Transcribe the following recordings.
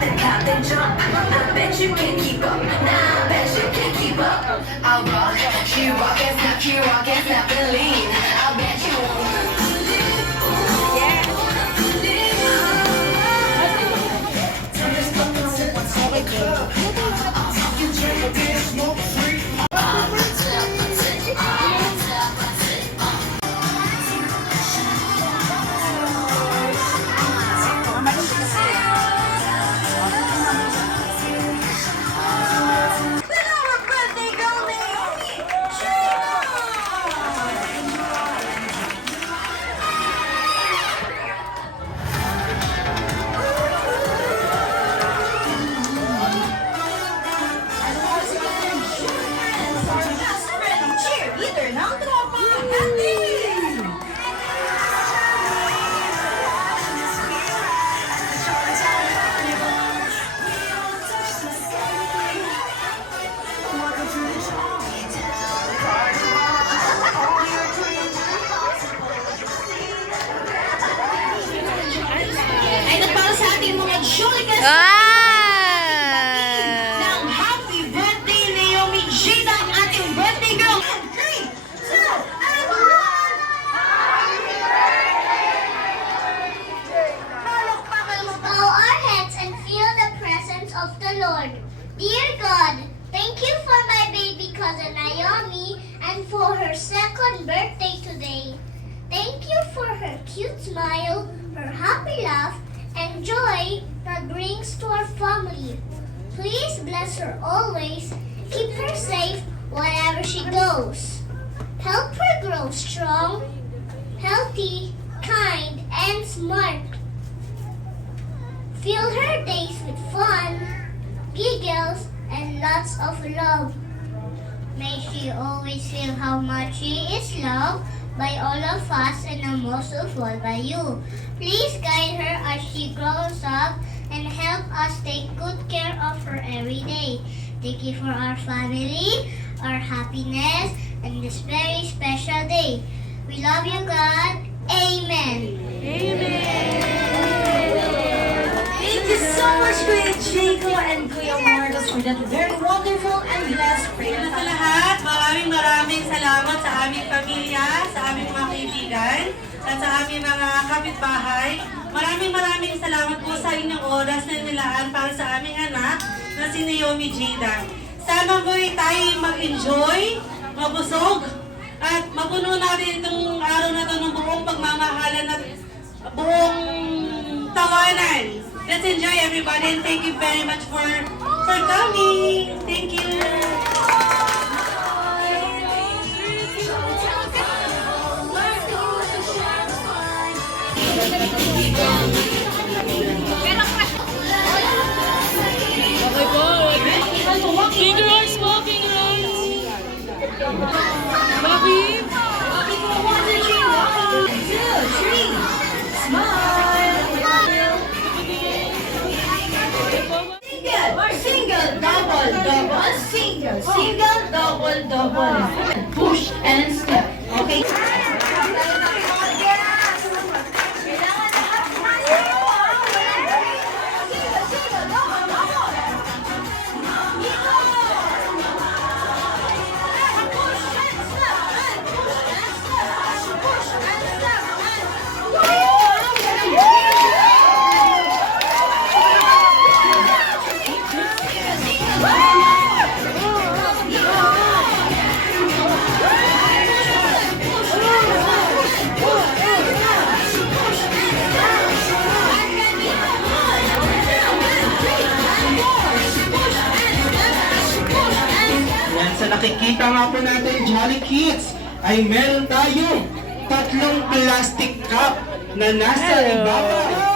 then jump. I bet you can keep up. Nah, I bet you can keep up. I'll walk, she walk and snap and lean. I bet you won't. Lord. Dear God, thank you for my baby cousin Naomi and for her second birthday today. Thank you for her cute smile, her happy laugh, and joy that brings to our family. Please bless her always. Keep her safe wherever she goes. Help her grow strong, healthy, kind, and smart. Fill her days with fun, giggles, and lots of love. May she always feel how much she is loved by all of us and most of all by you. Please guide her as she grows up and help us take good care of her every day. Thank you for our family, our happiness, and this very special day. We love you, God. Amen. Thank you so much, Kuya Chico and Kuya Marcos, for that very wonderful and blessed prayer. Sa lahat, maraming salamat sa aming pamilya, sa aming mga kaibigan, at sa aming mga kapitbahay. Maraming salamat po sa inyong oras na nilaan para sa aming anak na si Naomi Jada. Sana po tayo mag-enjoy, mabusog, at mapuno natin itong araw na ito ng buong pagmamahalan at buong tawanan. Let's enjoy everybody and thank you very much for coming. Thank you. Finger arts po, finger arts. Bobby. Bobby for 1, 2, 3. Smile. Single, double, double, single, double, double. Push and step. Okay? Nakikita nga po natin, Jolly Kids, ay meron tayong 3 plastic cup na nasa ibabaw.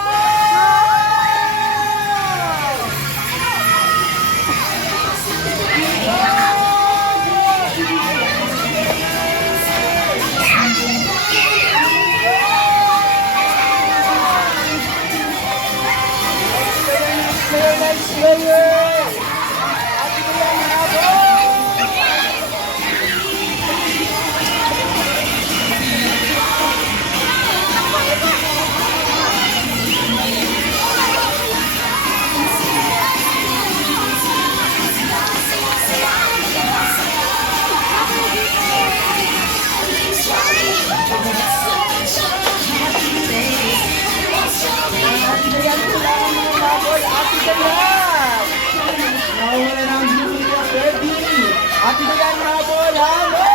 Dayan! Nawawala na ang Julia Freddy! Ate Dayan habol! Habol!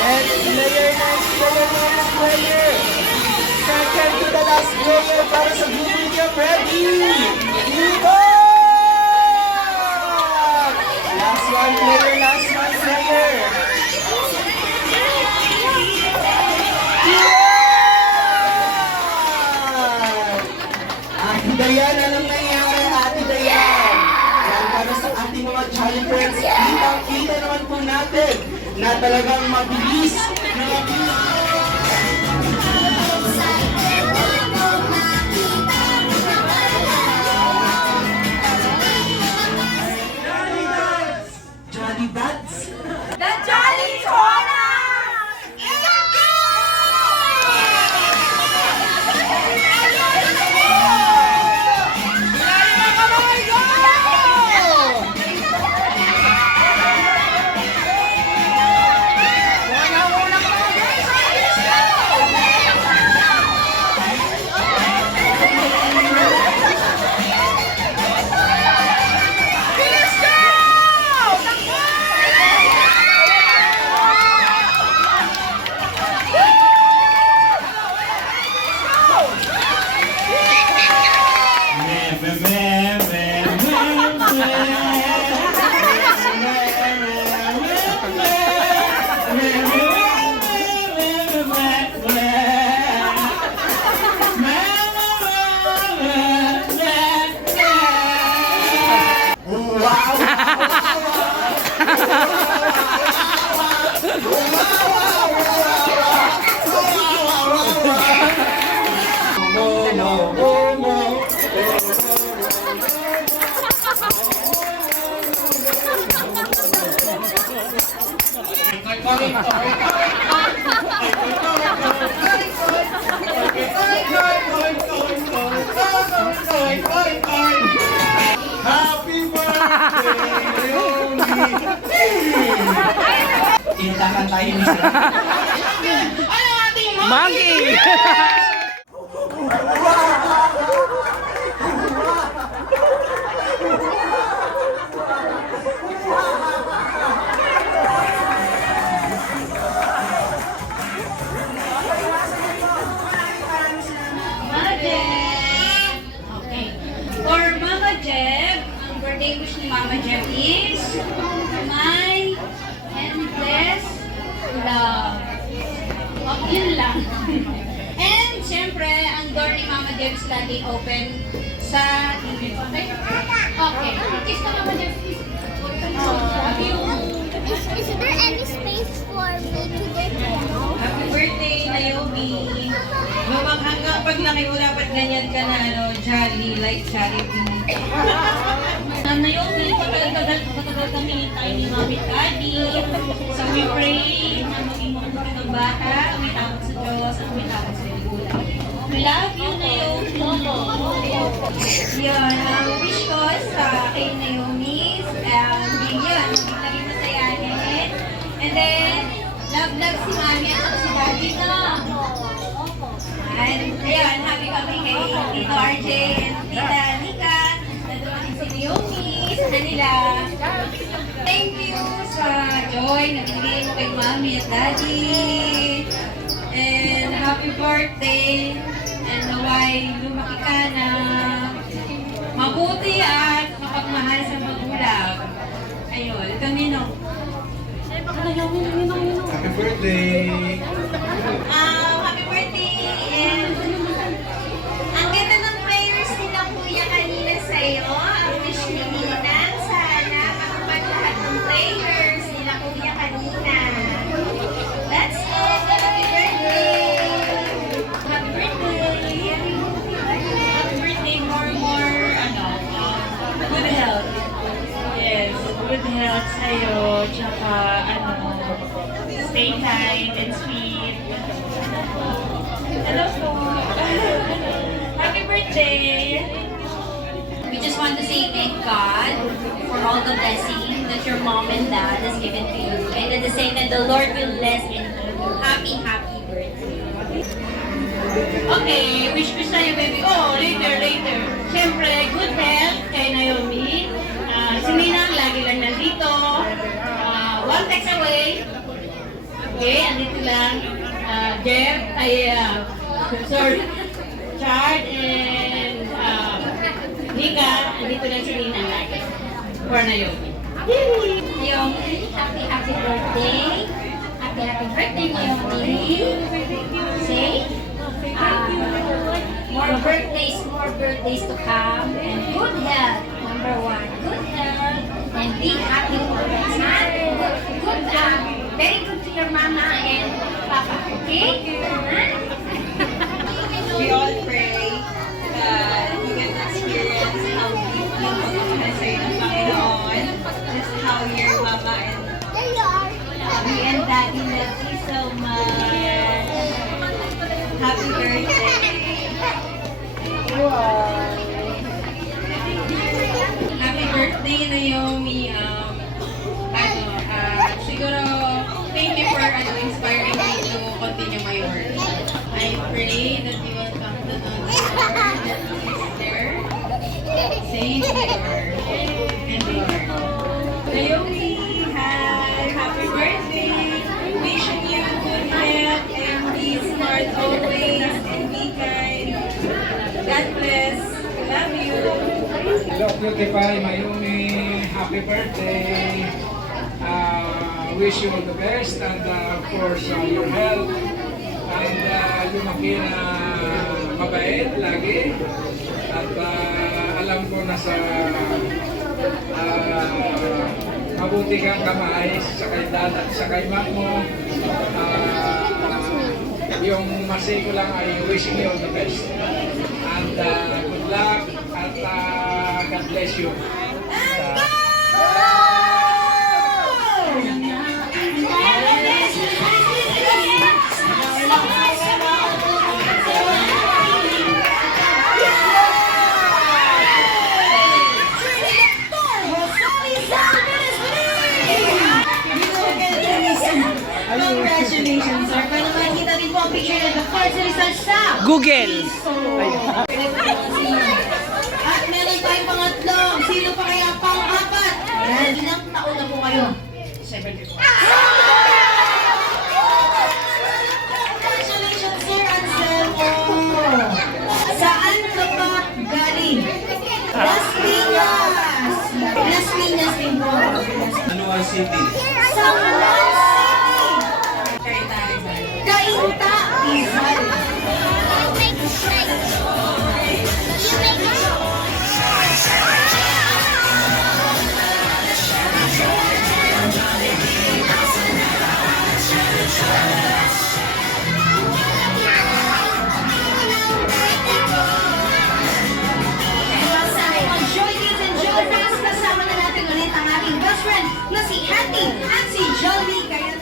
Next player, next player, next player! Second to the last player para sa Julia Freddy! Dito! Last one player, last one player! Ate Dayan, anong nangyari, Ate Dayan? Yan para sa ating mga Jolly Friends, kitang-kita naman po natin na talagang mabilis na mabilis. Jolly Buds! The Jolly Chora! Happy birthday, Leonie! Tinatakan tayo ni Sir. Monkey! Okay. For Mama Jeb, ang birthday wish ni Mama Jeb is my endless love. Oh, yun lang. And siyempre, ang door ni Mama Jeb is laging open sa TV. Okay? Okay. Kiss ka Mama Jeb. Love you. Is there any space for me to get home? Happy birthday, Naomi. Babang hanggang pag laki mo dapat ganyan ka na jolly, like charity. Naomi, patagal kami tayo ni Mami at Daddy. So we pray na maging mabuti ng bata, may takot sa Diyos, at may takot sa Ligulang. We love you, Naomi. Yun, ang wish ko sa kay Naomi, yun, laging masayahin. And then, love si Mami at si Daddy na. And ayun, happy kami kay Tito RJ and Tita Nika. Nadumating si Naomi sa kanila. Thank you sa joy na binigay mo kay Mami at Daddy. And happy birthday. And naway lumaki ka na mabuti at mapagmahal sa magulang. Ayun, ito Ninong. Happy birthday! Happy birthday! And ang ganda ng prayers nila kuya kanina sa'yo. Ang wish ni Ninang, sana matupad lahat ng prayers nila kuya kanina. That's it! Happy birthday! Happy birthday! Happy birthday! More, good health. Yes, good health sa'yo, tsaka stay kind and sweet. Hello po. Happy birthday! We just want to say thank God for all the blessings that your mom and dad has given to you. And at the same time, the Lord will bless and keep you. Happy birthday. Okay, wish ko sa'yo, baby. Oh, later. Siyempre, good health kay Naomi. Si Ninang lagi lang nandito. One text away. Okay, andito lang. Jeff, sorry. Chard and Nika, andito lang si Ninang lagi. For Naomi. Naomi, happy birthday. Happy birthday, Naomi. Say, more birthdays to come, and good health. Number one, good health, and be happy always. Good, very good to your mama and papa. Okay? We all pray that you can experience how deeply pagmamahal sa'yo ng Panginoon. Just how your mama and mommy and daddy love you so much. Happy birthday. Happy birthday, Naomi. Siguro, thank you for inspiring me to continue my work. I pray that you will come to know the Lord, that He is there, Savior, and Lord. Naomi, hi! Happy birthday! Wishing you good health and be smart always and be kind. God bless. Love you. Hello, Beautify Mayumi. Happy birthday. Wish you all the best and of course your health and yung makina mabait lagi at alam ko na sa mabuti kang kamay sa kay dad at sa kay mom mo. Yung masi ko lang ay wishing you all the best and good luck at God bless you. Congratulations, sir. Pwede makikita din po ang picture ng the first result sa Google. At meron tayong pangatlo. Sino pa kaya pang-apat? Ilang taon na po kayo? 74. Congratulations, Sir Anselmo. Saan ka pa galing? Las Piñas. Las Piñas din po. Manual City. Sa Manuel City. Kainta, Rizal. Joy Kids and Joy Fans, kasama na natin ulit ang ating best friend na si Hattie at si Jolie. Kaya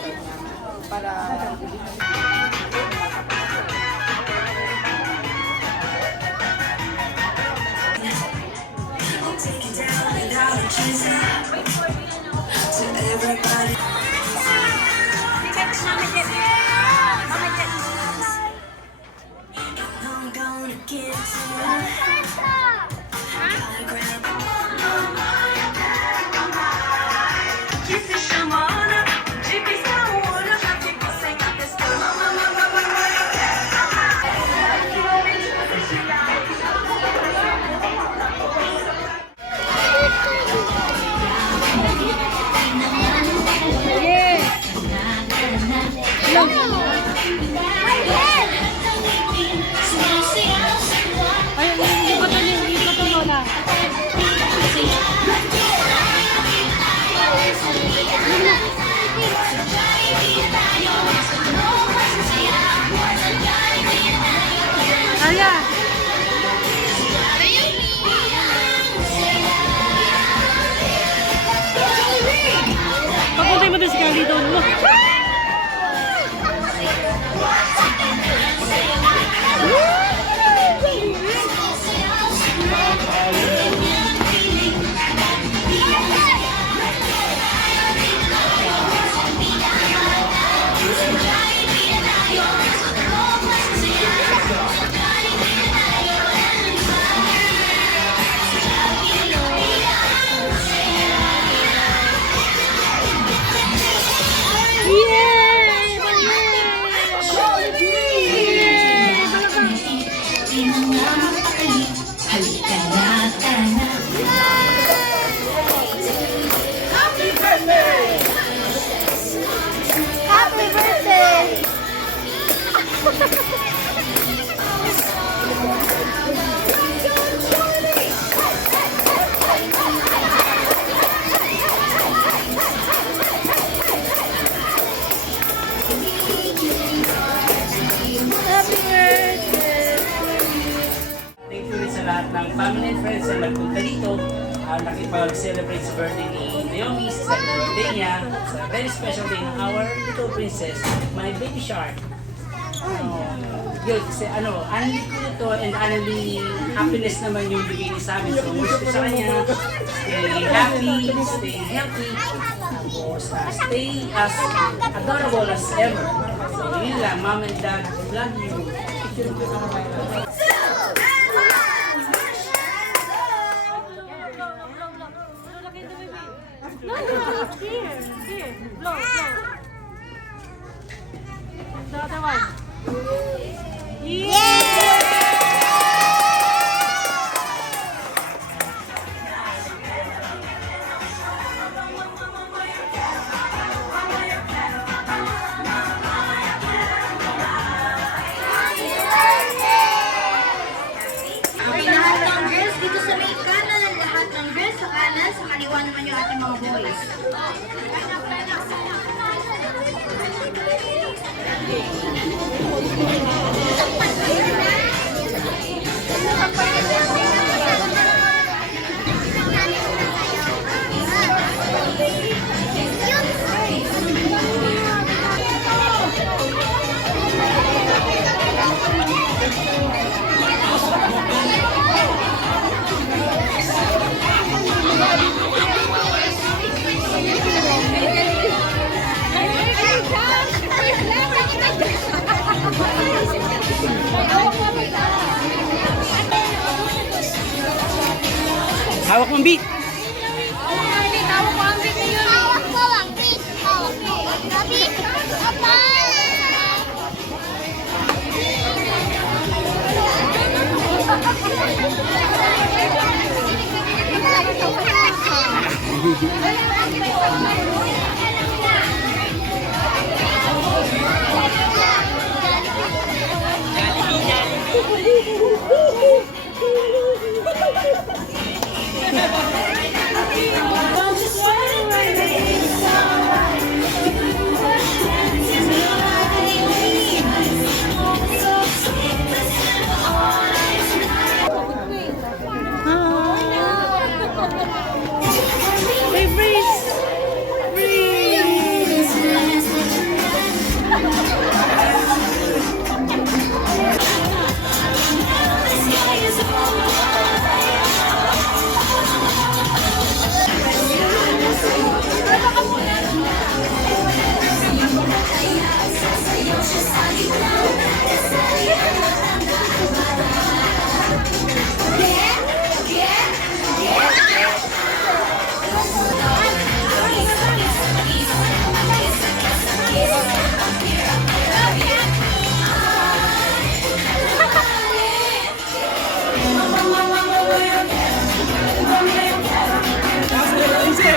I'm gonna get to Kisses chamando, de piscar o olho, já fico sem a textura. Halika na, tara. Happy birthday! Thank you rin sa lahat ng family and friends na nagpunta dito. Nakipag-celebrate sa birthday ni Naomi, sa second birthday niya. Sa very special day ng our little princess, my baby shark. Yun, kasi annually ko ito and annually happiness naman yung bigay niya sa amin. So, wish ko sa kanya, stay happy, stay healthy, tapos stay as adorable as ever. So, yun lang, mom and dad, love you. Okay, lahat ng girls dito sa may kanan, lahat ng girls sa kanan, sa kaliwa naman yung ating mga boys. Hawak mong beat! Hawak ko ang beat. Hawak ko ang beat.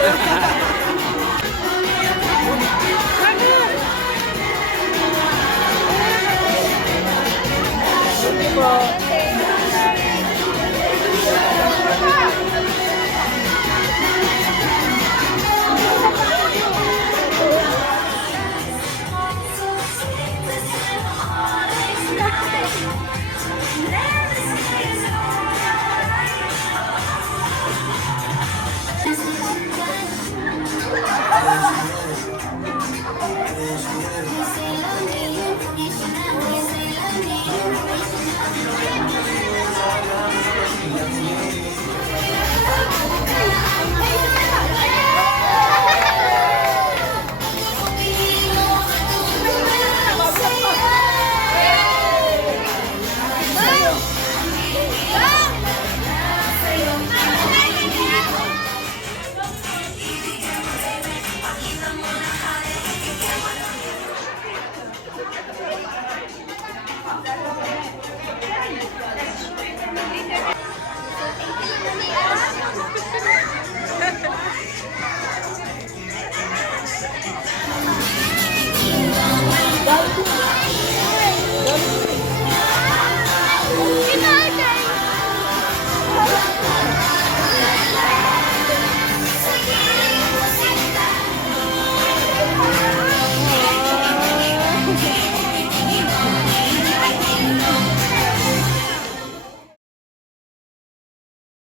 Ha ha ha!